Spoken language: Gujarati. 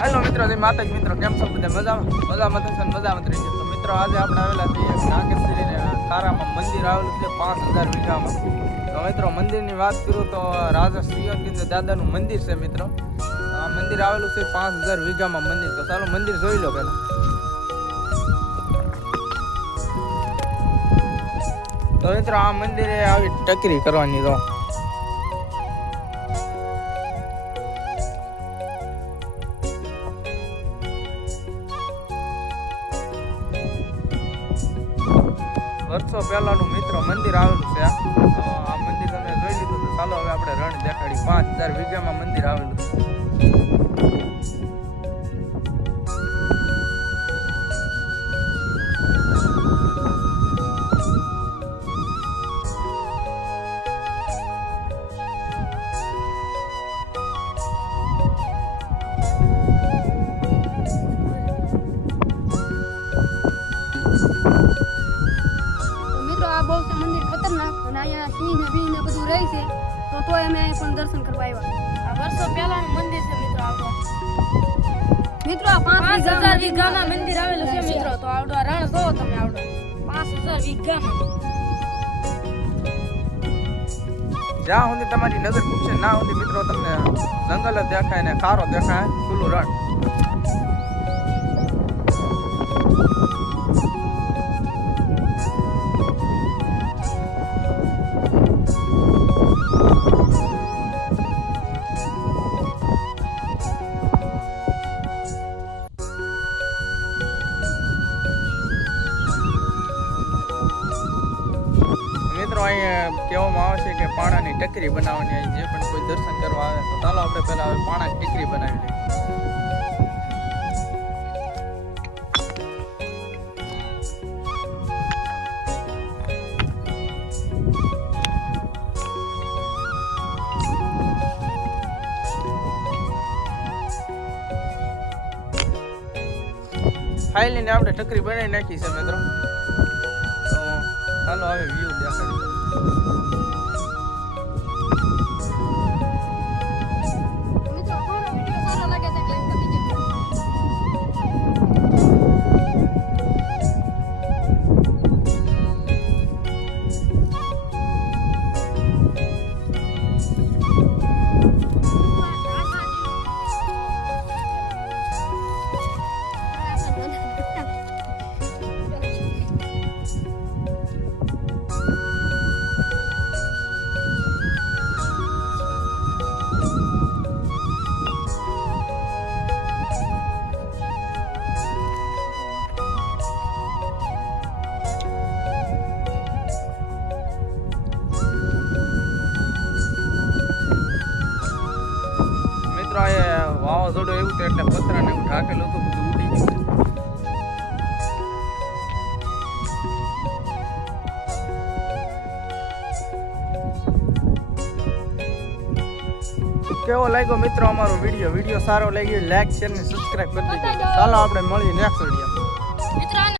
હેલો મિત્રો, જય માતાજી મિત્રો, કેમ છો બધા? મજામાં થશે ને મજામાં જ રહીએ. તો મિત્રો આજે આપણે આવેલા છીએ નાગેશ્વરી ખારામાં મંદિર આવેલું છે 5000 વીઘામાં. તો મિત્રો મંદિરની વાત કરું તો રાજા શ્રીયંકિત દાદાનું મંદિર છે મિત્રો. આ મંદિર આવેલું છે 5000 વીઘામાં મંદિર. તો ચાલો મંદિર જોઈ લો પહેલા. તો મિત્રો આ મંદિરે આવી ટકરી કરવાની તો વર્ષો પહેલાનું મિત્રો મંદિર આવેલું છે. આ મંદિર તમે જોઈ લીધું. તો ચાલો હવે આપણે રણ દેખાડી. 5000 વીઘામાં મંદિર આવેલું છે. મંદિર ખતરનાક અને અહીંયા સિંહ ને બી ને બધું રહે છે. તો તોય અમે અહીં પણ દર્શન કરવા આવ્યા. આ વર્ષો પહેલાનું મંદિર છે મિત્રો. આવડો મિત્રો આ 5000 વીઘામાં મંદિર આવેલું છે મિત્રો. તો આવડો રણ જોવો તમે. આવડો 5000 વીઘામાં. જ્યાં સુધી તમારી નજર પૂછે ના સુધી મિત્રો તમને જંગલ જ દેખાય ને ખારો દેખાય, ખુલ્લું રણ. મિત્રો અહીંયા કહેવામાં આવે છે કે પાણાની ટકરી બનાવવાની. અહીં જે પણ કોઈ દર્શન કરવા આવે તો ચાલો આપણે પહેલા હવે પાણાની ટકરી બનાવી લઈએ. ફાઇલને આપણે ટકરી બનાવી નાખી છે મિત્રો. તો ચાલો હવે વ્યૂ દેખાડી. મિત્રો અમારો વિડિયો સારો લાગે તો લાઈક કરી દેજો. વાવાઝોડું એવું હતું એટલે પતરાને એવું ઢાકેલું હતું, બધું ઉડી ગયું. કેવો લાગ્યો મિત્રો અમારો વિડીયો સારો લાગ્યો લાઈક શેર ને સબસ્ક્રાઇબ કરી દેજો. ચાલો આપણે મળીએ નેક્સ્ટ વિડીયો.